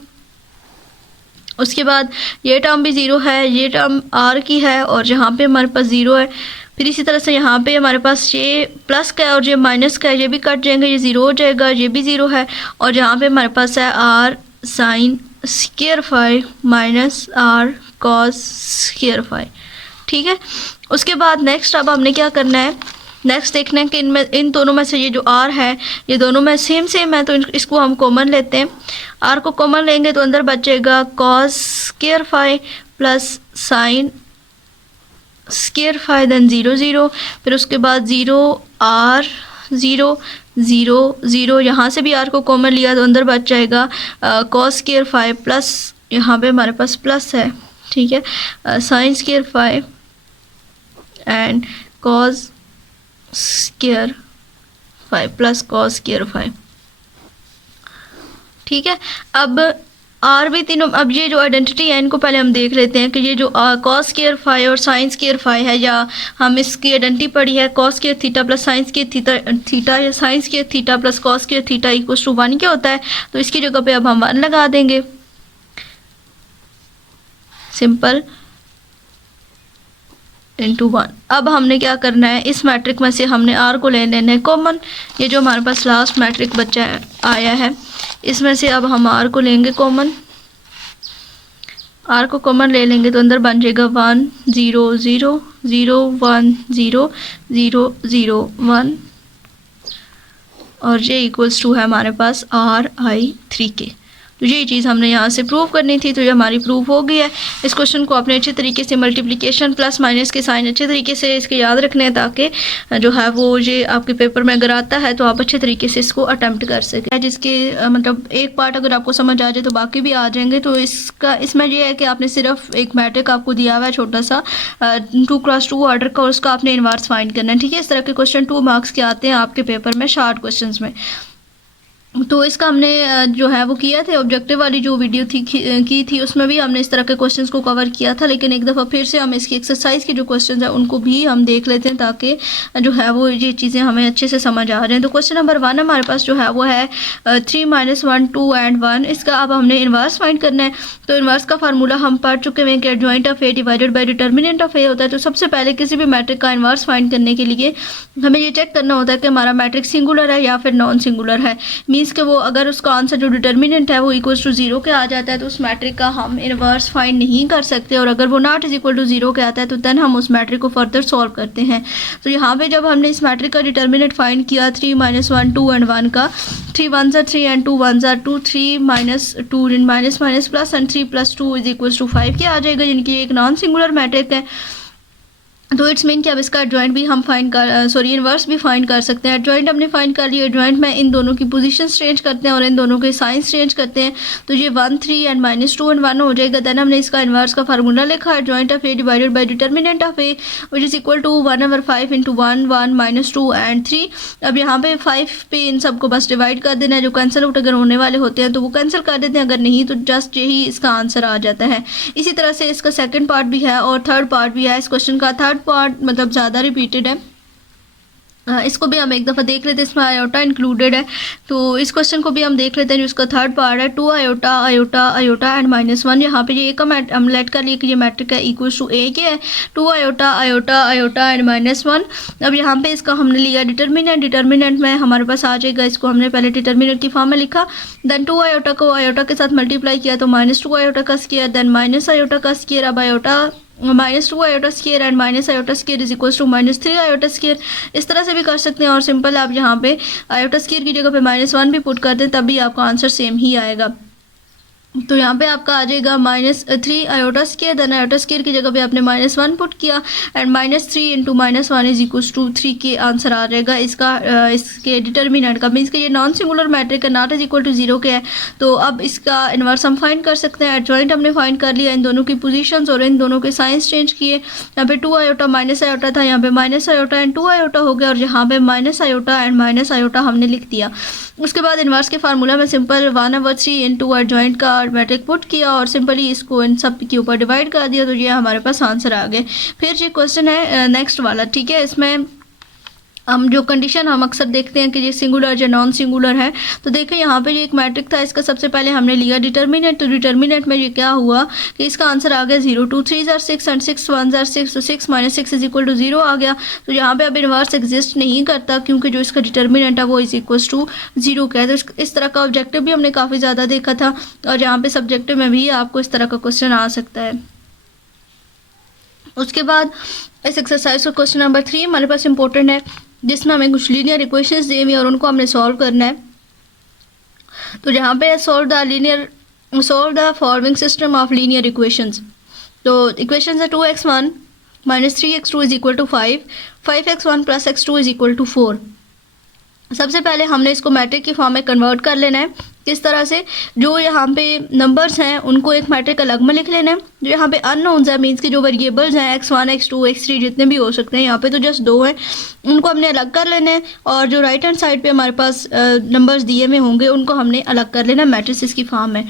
उसके बाद ये टर्म भी ज़ीरो है, ये टर्म आर की है और यहाँ पे हमारे पास ज़ीरो है। फिर इसी तरह से यहाँ पे हमारे पास ये प्लस का है और ये माइनस का है, ये भी कट जाएंगे, ये ज़ीरो हो जाएगा, ये भी ज़ीरो है, और यहाँ पे हमारे पास है r sine square phi minus r cos square phi, ठीक है। उसके बाद नेक्स्ट अब हमने क्या करना है, नेक्स्ट देखना है कि इन दोनों में से ये जो आर है ये दोनों में सेम है, तो इसको हम कॉमन लेते हैं। आर को कॉमन लेंगे तो अंदर बचेगा cos square phi plus sine square phi, then zero zero, फिर उसके बाद zero r zero zero zero, यहाँ से भी आर को कॉमन लिया तो अंदर बच जाएगा कॉस स्क्वायर फाई प्लस, यहाँ पे हमारे पास प्लस है, ठीक है, sine square phi and cos square phi plus cos square phi, ठीक है। अब आर भी तीनों, अब ये जो आइडेंटिटी है इनको पहले हम देख लेते हैं कि ये जो कॉस स्क्वायर फाई और साइन स्क्वायर फाई है, या हम इसकी आइडेंटिटी पढ़ी है cos square theta plus sine square theta या sine square theta plus cos square theta equals to 1 क्या होता है, तो इसकी जगह पे अब हम 1 लगा देंगे, सिंपल इंटू 1। अब हमने क्या करना है, इस मैट्रिक में से हमने आर को ले लेना है कॉमन, ये जो हमारे पास लास्ट मैट्रिक बच्चा आया है इसमें से अब हम आर को लेंगे कॉमन, आर को कॉमन ले लेंगे तो अंदर बन जाएगा 1 0 0 0 1 0 0 0 1, और ये इक्वल्स टू है हमारे पास आर आई 3 के, तो ये चीज़ हमने यहाँ से प्रूव करनी थी, तो ये हमारी प्रूव हो गई है। इस क्वेश्चन को आपने अच्छे तरीके से मल्टीप्लिकेशन प्लस माइनस के साइन अच्छे तरीके से इसके याद रखने हैं, ताकि जो है वो ये आपके पेपर में अगर आता है तो आप अच्छे तरीके से इसको अटैम्प्ट कर सकें। जिसके मतलब एक पार्ट अगर आपको समझ आ जाए तो बाकी भी आ जाएंगे। तो इसमें ये है कि आपने सिर्फ एक मैट्रिक आपको दिया हुआ है छोटा सा 2x2 ऑर्डर का, और उसका आपने इनवर्स फाइंड करना है, ठीक है। इस तरह के क्वेश्चन 2 मार्क्स के आते हैं आपके पेपर में शॉर्ट क्वेश्चन में। तो इसका हमने जो है वो किया था, ऑब्जेक्टिव वाली जो वीडियो थी की थी उसमें भी हमने इस तरह के क्वेश्चंस को कवर किया था, लेकिन एक दफ़ा फिर से हम इसकी एक्सरसाइज के जो क्वेश्चंस हैं उनको भी हम देख लेते हैं, ताकि जो है वो ये चीज़ें हमें अच्छे से समझ आ जाएँ। तो क्वेश्चन नंबर 1 हमारे पास जो है वो है 3 - 1 2 and 1। इसका अब हमने इन्वर्स फाइंड करना है। तो इन्वर्स का फार्मूला हम पढ़ चुके हैं कि adjoint of A divided by determinant of A होता है। तो सबसे पहले किसी भी मैट्रिक का इन्वर्स फाइंड करने के लिए हमें ये चेक करना होता है कि हमारा मैट्रिक सिंगुलर है या फिर नॉन सिंगुलर है। मीन्स कि वो अगर उसका आंसर जो डिटर्मिनेंट है वो इक्वल्स टू 0 के आ जाता है तो उस मैट्रिक का हम इन्वर्स फाइंड नहीं कर सकते, और अगर वो नॉट इज इक्वल टू 0 के आता है तो देन हम उस मैट्रिक को फर्दर सॉल्व करते हैं। तो यहाँ पे जब हमने इस मैट्रिक का डिटर्मिनेंट फाइंड किया 3 - 1 2 and 1 का, 3 1s are 3 and 2 1s are 2, 3 - 2 minus minus plus and 3 + 2 is equals to 5 के आ जाएगा, जिनकी एक नॉन सिंगुलर मैट्रिक है। तो इट्स मीन कि अब इसका एडजॉइंट भी हम फाइंड कर इन्वर्स भी फाइंड कर सकते हैं। एडजॉइंट हमने फाइंड कर लिया। एडजॉइंट में इन दोनों की पोजीशंस चेंज करते हैं और इन दोनों के साइंस चेंज करते हैं, तो ये 1 3 and -2 and 1 हो जाएगा। देन हमने इसका इन्वर्स का फार्मूला लिखा, adjoint of A divided by determinant of A which is equal to 1/5 × 1 1 -2 and 3। अब यहाँ पे 5 पे इन सबको बस डिवाइड कर देना है। जो कैंसिल आउट अगर होने वाले होते हैं तो वो कैंसिल कर देते हैं, अगर नहीं तो जस्ट यही इसका आंसर आ जाता है। इसी तरह से इसका सेकेंड पार्ट भी है और थर्ड पार्ट भी है। इस क्वेश्चन का थर्ड पार्ट मतलब ज़्यादा रिपीटेड है, इसको भी हम एक दफ़ा देख लेते हैं। इसमें आयोटा इंक्लूडेड है, तो इस क्वेश्चन को भी हम देख लेते हैं। जो इसका थर्ड पार्ट है 2 आयोटा आयोटा आयोटा एंड -1। यहाँ पे ये एक हम लेट कर लिए कि ये मैट्रिक है इक्वल्स टू ए के है, 2 आयोटा आयोटा आयोटा एंड -1। अब यहाँ पे इसका हमने लिया डिटर्मिनेंट। डिटर्मिनेंट में हमारे पास आ जाएगा, इसको हमने पहले डिटर्मिनेंट की फॉर्म में लिखा, देन 2 आयोटा को आयोटा के साथ मल्टीप्लाई किया तो -2 आयोटा का स्क्वायर, देन माइनस आयोटा का स्क्वायर। अब iota -2 iota square and minus iota square is equals to -3 iota square. इस तरह से भी कर सकते हैं, और सिंपल आप यहाँ पे आयोटा स्क्वायर की जगह पे -1 भी पुट कर दें तब भी आपका आंसर सेम ही आएगा। तो यहाँ पे आपका आ जाएगा -3 iota square, then iota square की जगह पे आपने -1 पुट किया एंड -3 × -1 इज इक्वल्स टू 3 के आंसर आ जाएगा इसका इसके डिटर्मिनेंट का। मीन्स कि ये नॉन सिंगुलर मैट्रिक है, नॉट इज इक्वल टू 0 के है, तो अब इसका इन्वर्स हम फाइंड कर सकते हैं। एडजॉइंट हमने फाइंड कर लिया, इन दोनों की पोजीशंस और इन दोनों के साइंस चेंज किए। यहाँ पे 2 आयोटा माइनस आयोटा था, यहाँ पे माइनस आयोटा एंड 2 आयोटा हो गया, और यहाँ पे minus iota and minus iota हमने लिख दिया। उसके बाद इन्वर्स के फार्मूला में सिंपल 1/3 × एडजॉइंट का मैट्रिक पुट किया और सिंपली इसको इन सब के ऊपर डिवाइड कर दिया, तो ये हमारे पास आंसर आ गए। फिर ये क्वेश्चन है नेक्स्ट वाला, ठीक है। इसमें हम जो कंडीशन हम अक्सर देखते हैं कि ये सिंगुलर या नॉन सिंगुलर है, तो देखें यहाँ पे ये एक मैट्रिक था, इसका सबसे पहले हमने लिया डिटर्मिनेंट। तो डिटर्मिनेंट में ये क्या हुआ कि इसका आंसर आ गया 0, 2 3s are 6 and 6 1s are 6, तो 6 - 6 इज इक्वल टू 0 आ गया। तो यहाँ पे अब इन्वर्स एग्जिस्ट नहीं करता, क्योंकि जो इसका डिटर्मिनेंट है वो इज इक्वल टू 0 का है। तो इस तरह का ऑब्जेक्टिव भी हमने काफ़ी ज़्यादा देखा था, और यहाँ पे सब्जेक्टिव में भी आपको इस तरह का क्वेश्चन आ सकता है। उसके बाद इस एक्सरसाइज का क्वेश्चन नंबर 3 हमारे पास इंपॉर्टेंट है, जिसमें हमें कुछ लीनियर इक्वेशंस दी हुई और उनको हमने सॉल्व करना है। तो यहाँ पे solve the following system of linear equations. तो इक्वेशंस है 2x1 - 3x2 is equal to 5, 5x1 + x2 is equal to 4। सबसे पहले हमने इसको मैट्रिक की फॉर्म में कन्वर्ट कर लेना है। किस तरह से, जो यहाँ पे नंबर्स हैं उनको एक मैट्रिक अलग में लिख लेना है। जो यहाँ पे अननोन्स है, मीन्स कि जो वेरिएबल्स हैं x1 x2 x3 जितने भी हो सकते हैं, यहाँ पे तो जस्ट 2 हैं, उनको हमने अलग कर लेना है। और जो राइट हैंड साइड पे हमारे पास नंबर्स दिए हुए होंगे उनको हमने अलग कर लेना मैट्रिसेस की फॉर्म में।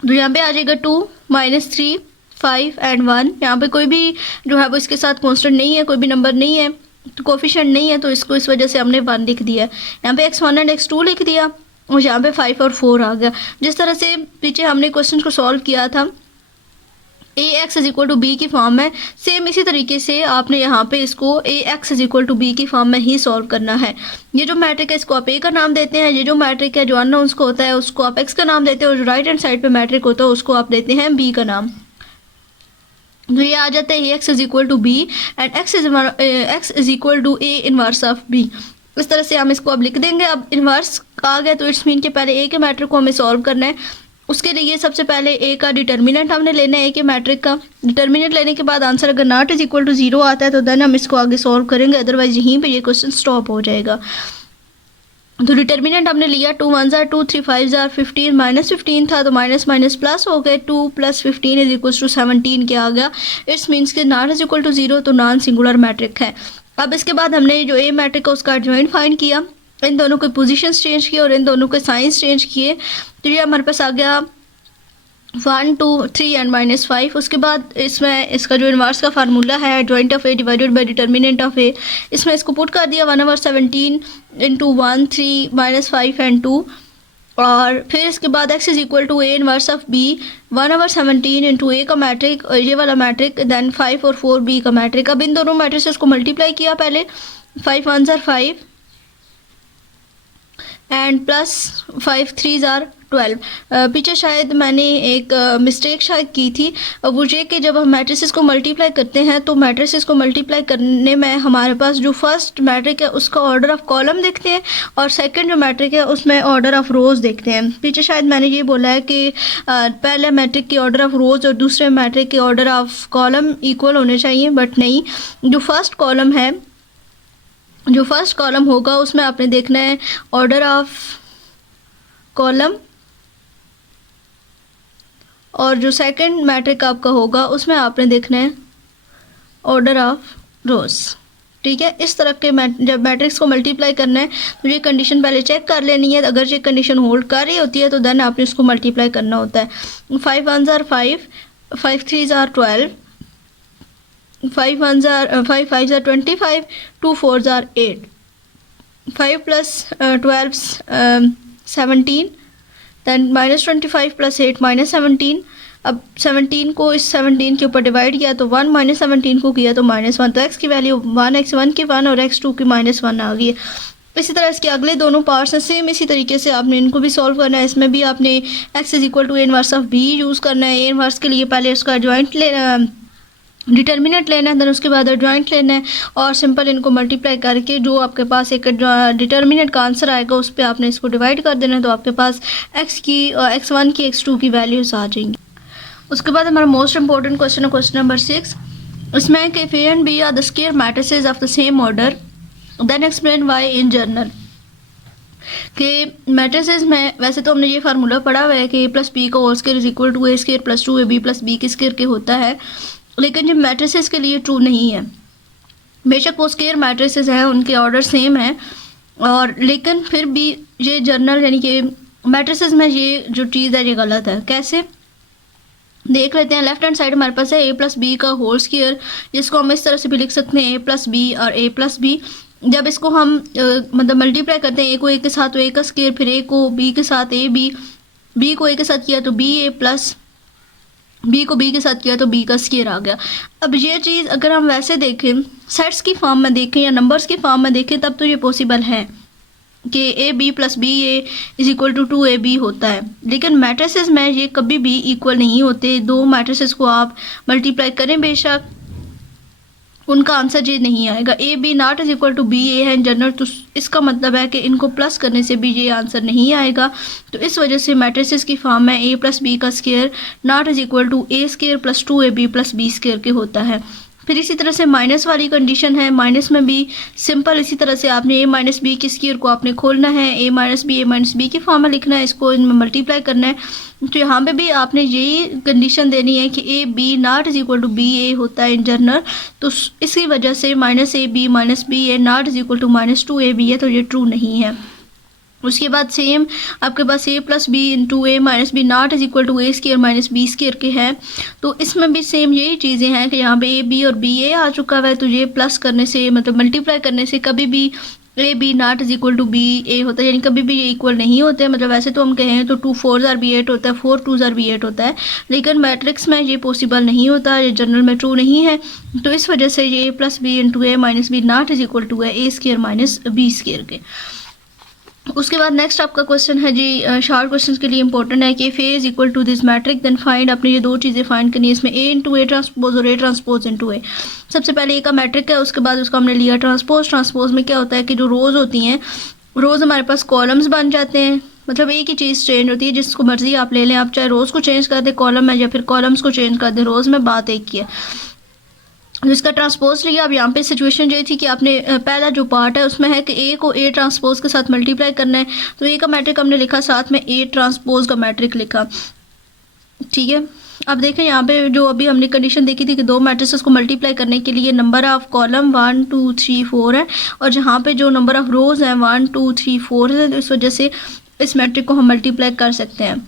तो यहाँ पे आ जाएगा 2 - 3 5 and 1। यहाँ पे कोई भी जो है वो इसके साथ कॉन्स्टेंट नहीं है, कोई भी नंबर नहीं है, तो कोफिशिएंट नहीं है, तो इसको इस वजह से हमने 1 लिख दिया। यहाँ पे x1 and x2 लिख दिया, और यहाँ पे 5 और 4 आ गया। जिस तरह से पीछे हमने क्वेश्चन को सॉल्व किया था ax is equal to B की फॉर्म में, सेम इसी तरीके से आपने यहाँ पे इसको ax is equal to B की फॉर्म में ही सॉल्व करना है। ये जो मैट्रिक है इसको आप a का नाम देते हैं, ये जो मैट्रिक है जो अननोन्स को होता है उसको आप x का नाम देते हैं, और जो राइट हैंड साइड पे मैट्रिक होता है उसको आप देते हैं b का नाम। तो ये आ जाता है x is equal to B and x is equal to a inverse of b। इस तरह से हम इसको अब लिख देंगे। अब इन्वर्स आ गया तो इट्स मीन के पहले ए के मैट्रिक को हमें सॉल्व करना है। उसके लिए सबसे पहले ए का डिटर्मिनेंट हमने लेना है, ए के मैट्रिक का डिटर्मिनेंट लेने के बाद आंसर अगर नॉट इज इक्वल टू 0 आता है तो देन हम इसको आगे सॉल्व करेंगे, अदरवाइज यहीं पे ये क्वेश्चन स्टॉप हो जाएगा। तो डिटर्मिनेंट हमने लिया 2 1 जार 2 3 5 जार 15 -15 था तो माइनस माइनस प्लस हो गए, 2 + 15 इज इक्वल टू 17 क्या आ गया, इट्स मीन्स के नॉट इज इक्वल टू 0 तो नॉन सिंगुलर मैट्रिक है। अब इसके बाद हमने जो ए मैट्रिक है उसका एडजॉइंट फाइंड किया, इन दोनों के पोजीशंस चेंज किए और इन दोनों के साइंस चेंज किए, तो ये हमारे पास आ गया 1 2 3 एंड -5। उसके बाद इसमें इसका जो इन्वर्स का फार्मूला है adjoint of A divided by determinant of A, इसमें इसको पुट कर दिया 1/17 × 1 3 -5 एंड 2, और फिर इसके बाद x is equal to A inverse of b 1/17 × a का मैट्रिक और ये वाला मैट्रिक, देन 5 और 4 b का मैट्रिक। अब इन दोनों मैट्रिक्स को मल्टीप्लाई किया पहले, 5 1 जार 5 एंड प्लस 5 3 जार 12। पीछे शायद मैंने एक मिस्टेक शायद की थी, वो ये कि जब हम मैट्रिसेस को मल्टीप्लाई करते हैं तो मैट्रिसेस को मल्टीप्लाई करने में हमारे पास जो फर्स्ट मैट्रिक है उसका ऑर्डर ऑफ कॉलम देखते हैं और सेकंड जो मैट्रिक है उसमें ऑर्डर ऑफ रोज देखते हैं। पीछे शायद मैंने ये बोला है कि पहले मैट्रिक के ऑर्डर ऑफ रोज और दूसरे मैट्रिक के ऑर्डर ऑफ कॉलम इक्वल होने चाहिए, बट नहीं, जो फर्स्ट कॉलम होगा उसमें आपने देखना है ऑर्डर ऑफ कॉलम, और जो सेकंड मैट्रिक आपका होगा उसमें आपने देखना है ऑर्डर ऑफ रोज। ठीक है, इस तरह के जब मैट्रिक्स को मल्टीप्लाई करना है तो ये कंडीशन पहले चेक कर लेनी है, अगर ये कंडीशन होल्ड कर रही होती है तो देन आपने इसको मल्टीप्लाई करना होता है। 5 1 जार 5 5 3 जार 12 5 5 जार 25 2 4 जार 8 5 + 12 17 दैन -25 + 8 -17। अब 17 को इस 17 के ऊपर डिवाइड किया तो 1 -17 को किया तो -1, तो x की वैल्यू 1 x1 की 1 और x2 की -1 आ गई है। इसी तरह इसके अगले दोनों पार्ट्स हैं, सेम इसी तरीके से आपने इनको भी सॉल्व करना है। इसमें भी आपने x is equal to A inverse of b use करना है। ए इनवर्स के लिए पहले उसका जॉइंट डिटर्मिनेंट लेना है, देन उसके बाद जॉइंट लेना है और सिंपल इनको मल्टीप्लाई करके जो आपके पास एक डिटर्मिनेंट का आंसर आएगा उस पर आपने इसको डिवाइड कर देना है, तो आपके पास x1 की x2 की वैल्यूज आ जाएंगी। उसके बाद हमारा मोस्ट इंपॉर्टेंट क्वेश्चन है क्वेश्चन नंबर 6। इसमें कि if A and B are the square matrices of the same order then explain why in general। कि मैट्रिसेस में वैसे तो हमने ये फार्मूला पढ़ा हुआ है कि a + b का whole square is equal to a square + 2ab + b के स्क्वायर के होता है, लेकिन ये मैट्रिसेस के लिए ट्रू नहीं है। बेशक वो स्क्वायर मैट्रिसेस हैं, उनके ऑर्डर सेम है, और लेकिन फिर भी ये जनरल यानी कि मैट्रिसेस में ये जो चीज़ है ये गलत है। कैसे देख लेते हैं। लेफ्ट हैंड साइड हमारे पास है a + b का होल स्क्वायर, जिसको हम इस तरह से भी लिख सकते हैं a + b और a + b। जब इसको हम मतलब मल्टीप्लाई करते हैं, a को a के साथ तो a का स्क्वायर, फिर a को b के साथ a b, b को a के साथ किया तो b a प्लस b को b के साथ किया तो b का स्क्वायर आ गया। अब ये चीज़ अगर हम वैसे देखें, सेट्स की फॉर्म में देखें या नंबर्स की फॉर्म में देखें, तब तो ये पॉसिबल है कि ab + ba is equal to 2ab होता है, लेकिन मैट्रिसेस में ये कभी भी इक्वल नहीं होते। दो मैट्रिसेस को आप मल्टीप्लाई करें बेशक, उनका आंसर ये नहीं आएगा। A B not is equal to B A है इन जनरल, तो इसका मतलब है कि इनको प्लस करने से भी ये आंसर नहीं आएगा। तो इस वजह से मैट्रिसेस की फॉर्म में a + b का square not is equal to a square + 2ab + b square के होता है। फिर इसी तरह से माइनस वाली कंडीशन है, माइनस में भी सिंपल इसी तरह से आपने a - b के स्क्वायर को आपने खोलना है, a - b की फॉर्म में लिखना है, इसको इनमें मल्टीप्लाई करना है। तो यहाँ पे भी आपने यही कंडीशन देनी है कि a b not is equal to b a होता है इन जनरल, तो इसी वजह से -ab - b a not is equal to -2ab है, तो ये ट्रू नहीं है। उसके बाद सेम आपके पास a + b × a - b not is equal to a square - b square के है, तो इसमें भी सेम यही चीज़ें हैं कि यहाँ पे a b और b a आ चुका है, तो ये प्लस करने से मतलब मल्टीप्लाई करने से कभी भी a b not is equal to b a होता है, यानी कभी भी ये इक्वल नहीं होते। मतलब वैसे तो हम कहें तो 2 4 जार b 8 होता है, 4 2 जार b 8 होता है, लेकिन मैट्रिक्स में ये पॉसिबल नहीं होता, ये जनरल में ट्रू नहीं है। तो इस वजह से ये a + b × a - b not is equal to है a स्क्वायर - b स्क्वायर के। उसके बाद नेक्स्ट आपका क्वेश्चन है जी, शॉर्ट क्वेश्चन के लिए इंपॉर्टेंट है कि if A is equal to this matrix then find. आपने ये दो चीज़ें फाइंड करनी है इसमें, ए इंटू ए ट्रांसपोज और ए ट्रांसपोज इंटू ए। सबसे पहले ए का मैट्रिक है, उसके बाद उसको हमने लिया ट्रांसपोज। ट्रांसपोज में क्या होता है कि जो रोज़ होती हैं, रोज़ हमारे पास कॉलम्स बन जाते हैं, मतलब एक ही चीज़ चेंज होती है, जिसको मर्जी आप ले लें, आप चाहे रोज़ को चेंज कर दें कॉलम में या फिर कॉलम्स को चेंज कर दें रोज़ में, बात एक ही है। जिसका ट्रांसपोज लिया, अब यहाँ पे सिचुएशन ये थी कि आपने पहला जो पार्ट है उसमें है कि ए को ए ट्रांसपोज के साथ मल्टीप्लाई करना है, तो ए का मैट्रिक हमने लिखा, साथ में ए ट्रांसपोज का मैट्रिक लिखा, ठीक है। अब देखें यहाँ पे जो अभी हमने कंडीशन देखी थी कि दो मैट्रिसेस को मल्टीप्लाई करने के लिए नंबर ऑफ कॉलम 1 2 3 4 है, और जहाँ पे जो नंबर ऑफ रोज हैं 1 2 3 4 है, तो इस वजह से इस मैट्रिक को हम मल्टीप्लाई कर सकते हैं।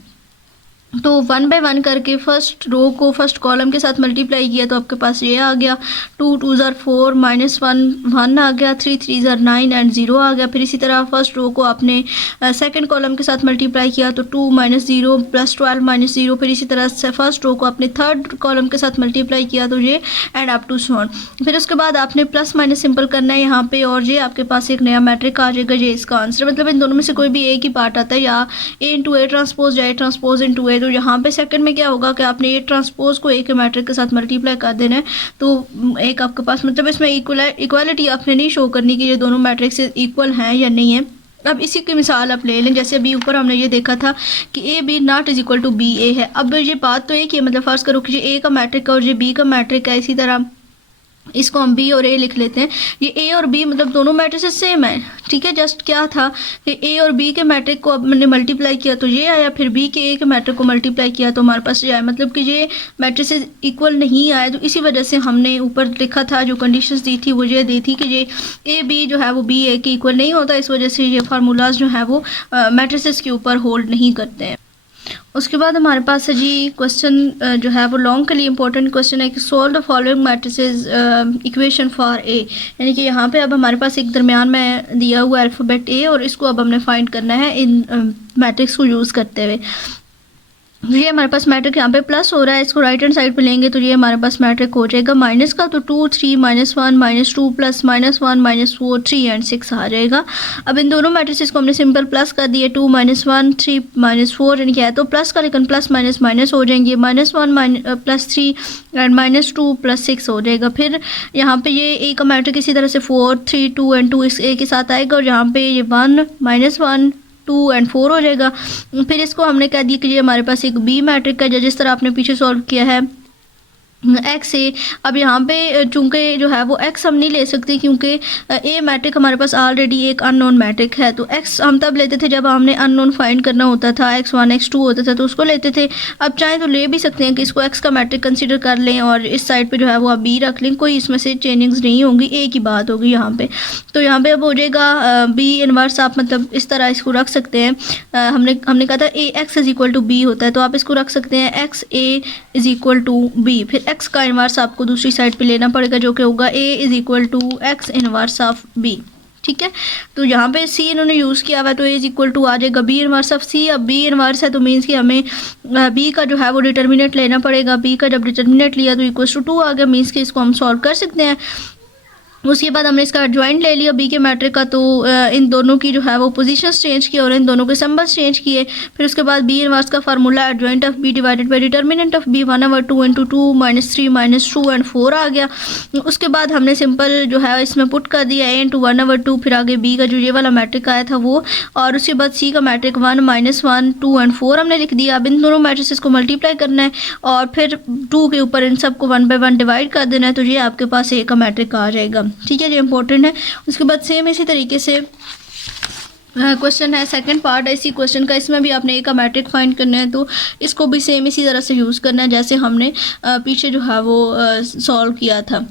तो 1 बाय 1 करके फर्स्ट रो को फर्स्ट कॉलम के साथ मल्टीप्लाई किया तो आपके पास ये आ गया, 2 2 ज़ार 4 -1 1 आ गया, 3 3 ज़ार 9 एंड 0 आ गया। फिर इसी तरह फर्स्ट रो को आपने सेकंड कॉलम के साथ मल्टीप्लाई किया तो 2 -0 + 12 -0। फिर इसी तरह से फर्स्ट रो को आपने थर्ड कॉलम के साथ मल्टीप्लाई किया तो ये and up to so on. फिर उसके बाद आपने प्लस माइनस सिंपल करना है यहाँ पे, और ये आपके पास एक नया मैट्रिक आ जाएगा, ये इसका आंसर। मतलब इन दोनों में से कोई भी एक ही पार्ट आता है, या ए इंटू ए ट्रांसपोज या ए ट्रांसपोज इंटू ए। तो यहाँ पे सेकंड में क्या होगा कि आपने ए ट्रांसपोज को ए के मैट्रिक के साथ मल्टीप्लाई कर देना है, तो एक आपके पास, मतलब इसमें इक्वालिटी आपने नहीं शो करनी कि ये दोनों मैट्रिक से इक्वल हैं या नहीं है। अब इसी की मिसाल आप ले लें, जैसे अभी ऊपर हमने ये देखा था कि A B not is equal to B A है। अब ये बात तो एक ही है, मतलब फर्ज करो कि ये ए का मैट्रिक है और ये बी का मैट्रिक है, इसी तरह इसको हम बी और ए लिख लेते हैं। ये ए और बी मतलब दोनों मैट्रिसेस सेम है, ठीक है। जस्ट क्या था कि ए और बी के मैट्रिक को अब मैंने मल्टीप्लाई किया तो ये आया, फिर बी के ए के मैट्रिक को मल्टीप्लाई किया तो हमारे पास ये आया, मतलब कि ये मैट्रिसेस इक्वल नहीं आए। तो इसी वजह से हमने ऊपर लिखा था, जो कंडीशंस दी थी वो ये दी थी कि ये ए बी जो है वो बी ए के इक्वल नहीं होता, इस वजह से ये फार्मूलाज जो है वो मैट्रिसेस के ऊपर होल्ड नहीं करते हैं। उसके बाद हमारे पास है जी क्वेश्चन जो है वो लॉन्ग के लिए इंपॉर्टेंट क्वेश्चन है कि solve the following matrices equation for a. यानी कि यहाँ पे अब हमारे पास एक दरमियान में दिया हुआ अल्फ़ाबेट ए, और इसको अब हमने फाइंड करना है इन मैट्रिक्स को यूज़ करते हुए। ये हमारे पास मैट्रिक यहाँ पे प्लस हो रहा है, इसको राइट हैंड साइड पे लेंगे तो ये हमारे पास मैट्रिक हो जाएगा माइनस का, तो 2 3 -1 -2 + -1 -4 3 एंड 6 आ जाएगा। अब इन दोनों मैट्रिसेस को हमने सिंपल प्लस कर दिए, 2 -1 3 -4 यानी क्या है तो प्लस का, लेकिन प्लस माइनस माइनस हो जाएंगे, -1 +3 एंड -2 + 6 हो जाएगा। फिर यहाँ पे ये ए का मैट्रिक इसी तरह से 4 3 2 एंड 2 इस ए के साथ आएगा, और यहाँ पे ये 1 -1 2 एंड 4 हो जाएगा। फिर इसको हमने कह दिया कि ये हमारे पास एक बी मैट्रिक है, जिस तरह आपने पीछे सॉल्व किया है एक्स ए। अब यहाँ पे चूंकि जो है वो एक्स हम नहीं ले सकते क्योंकि ए मैट्रिक हमारे पास ऑलरेडी एक अननोन मैट्रिक है, तो एक्स हम तब लेते थे जब हमने अननोन फाइंड करना होता था, x1 x2 होता था तो उसको लेते थे। अब चाहें तो ले भी सकते हैं कि इसको एक्स का मैट्रिक कंसीडर कर लें और इस साइड पे जो है वो आप बी रख लें, कोई इसमें से चेंजिंग्स नहीं होंगी, एक ही बात होगी यहाँ पे। तो यहाँ पे अब हो जाएगा बी इनवर्स, आप मतलब इस तरह इसको रख सकते हैं। हमने कहा था A X is equal to B होता है, तो आप इसको रख सकते हैं X A is equal to B. फिर एक्स का इनवर्स आपको दूसरी साइड पे लेना पड़ेगा जो कि होगा A is equal to X inverse of B, ठीक है। तो यहाँ पे सी इन्होंने यूज़ किया हुआ है तो ए इज इक्वल टू आ जाएगा बी इनवर्स ऑफ सी। अब बी इनवर्स है तो मीन्स कि हमें बी का जो है वो डिटर्मिनेंट लेना पड़ेगा। बी का जब डिटर्मिनेंट लिया तो इक्वल टू 2 आ गया, मीन्स कि इसको हम सॉल्व कर सकते हैं। उसके बाद हमने इसका एडजॉइंट ले लिया बी के मैट्रिक का, तो इन दोनों की जो है वो पोजीशंस चेंज किए और इन दोनों के सिंबल्स चेंज किए। फिर उसके बाद बी इनवर्स का formula adjoint of B divided by determinant of B 1/2 × 2 -3 -2 and 4 आ गया। उसके बाद हमने सिंपल जो है इसमें पुट कर दिया a × 1/2, फिर आगे बी का जो ये वाला मैट्रिक आया था वो, और उसके बाद सी का मैट्रिक 1 -1 2 एंड 4 हमने लिख दिया। अब इन दोनों मैट्रिसेस को मल्टीप्लाई करना है और फिर 2 के ऊपर इन सबको 1/1 डिवाइड कर देना है, तो ये आपके पास ए का मैट्रिक आ जाएगा, ठीक है, ये इंपॉर्टेंट है। उसके बाद सेम इसी तरीके से क्वेश्चन है, सेकंड पार्ट है इसी क्वेश्चन का, इसमें भी आपने ए का मैट्रिक फाइंड करना है, तो इसको भी सेम इसी तरह से यूज़ करना है जैसे हमने पीछे जो है वो सॉल्व किया था।